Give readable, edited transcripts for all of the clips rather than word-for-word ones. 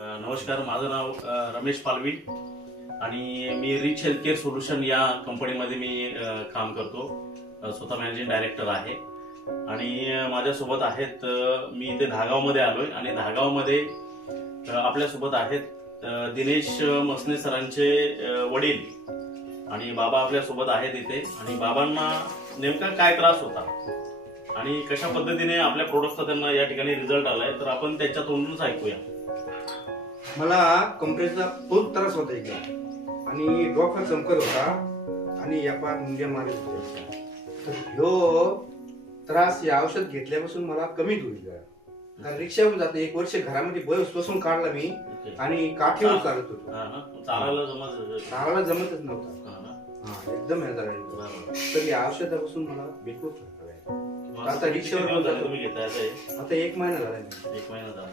नमस्कार, माझं नाव रमेश पालवी आणि मी रिच हेल्थ केअर सोल्युशन या कंपनीमध्ये मी काम करतो. स्वतः मॅनेजिंग डायरेक्टर आहे आणि माझ्यासोबत आहेत, मी इथे धागावमध्ये आलोय आणि धागावमध्ये आपल्यासोबत आहेत दिनेश मसने सरांचे वडील आणि बाबा आपल्यासोबत आहेत इथे. आणि बाबांना नेमका काय त्रास होता आणि कशा पद्धतीने आपल्या प्रोडक्टचा त्यांना या ठिकाणी रिझल्ट आलाय, तर आपण त्याच्या तोंडूनच ऐकूया. मला कमरेचा खूप त्रास होता एकदम आणि डोका चमकत होता आणि या पार मुंग्या मारत होत्या. तर ह्यो त्रास या औषध घेतल्यापासून मला कमी होईल. कारण रिक्षावर जाते 1 वर्ष घरामध्ये बसून काढला मी आणि काठीवर चालत होतो. चालायला जमतच नव्हता. एकदम हे झालं. तर या औषधापासून मला बिलकुल फरक पडला. आता रिक्षावर तुम्ही घेताय आता 1 महिना झाला. 1 महिना झाला.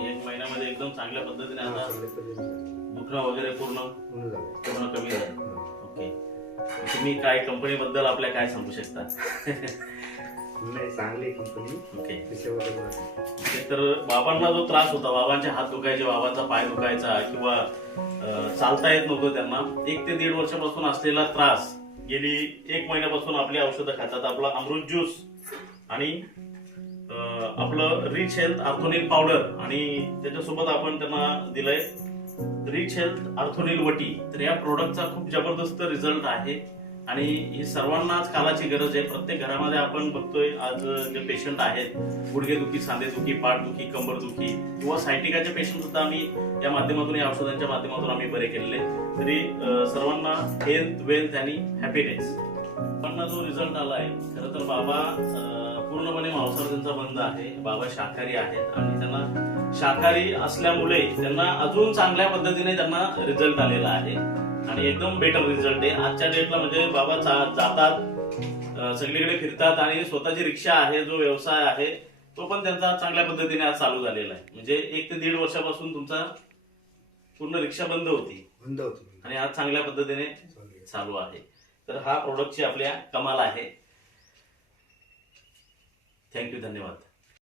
1 महिन्यामध्ये एकदम चांगल्या पद्धतीने आता दुखणं वगैरे पूर्ण कमी झालं. ओके, तुम्ही काय कंपनी बद्दल आपल्या काय सांगू शकता? नाही, चांगली कंपनी. ओके, तर बाबांना जो त्रास होता, बाबांचे हात दुखायचे, बाबांचा पाय दुखायचा किंवा चालता येत नव्हतं त्यांना, 1 ते 1.5 वर्षापासून असलेला त्रास गेली 1 महिन्यापासून आपली औषधं खातात. आपला अमृत ज्यूस आणि आपलं रिच हेल्थ आर्थोनिल पावडर आणि त्याच्यासोबत आपण त्यांना दिलंय रिच हेल्थ आर्थोनिल वटी. तर या प्रोडक्टचा खूप जबरदस्त रिझल्ट आहे आणि ही सर्वांनाच कालाची गरज आहे. प्रत्येक घरामध्ये आपण बघतोय आज जे पेशंट आहेत, गुडघेदुखी, सांधेदुखी, पाठदुखी, कंबरदुखी किंवा सायटिकाचे पेशंट सुद्धा आम्ही या माध्यमातून, या औषधांच्या माध्यमातून आम्ही बरे केलेले. तरी सर्वांना हेल्थ, वेल्थ आणि हॅपीनेस. पण जो रिझल्ट आलाय, खरं तर बाबा पूर्णपणे मांसाहार त्यांचा बंद आहे. बाबा शाकाहारी आहेत आणि त्यांना शाकाहारी असल्यामुळे त्यांना अजून चांगल्या पद्धतीने त्यांना रिझल्ट आलेला आहे आणि एकदम बेटर रिझल्ट आहे आजच्या डेटला. म्हणजे बाबा जातात, सगळीकडे फिरतात आणि स्वतःची रिक्षा आहे, जो व्यवसाय आहे तो पण त्यांचा चांगल्या पद्धतीने आज चालू झालेला आहे. म्हणजे 1 ते 1.5 वर्षापासून तुमचा पूर्ण रिक्षा बंद होती आणि आज चांगल्या पद्धतीने चालू आहे. तर हा प्रोडक्टची आपल्या कमाल आहे. थँक्यू, धन्यवाद.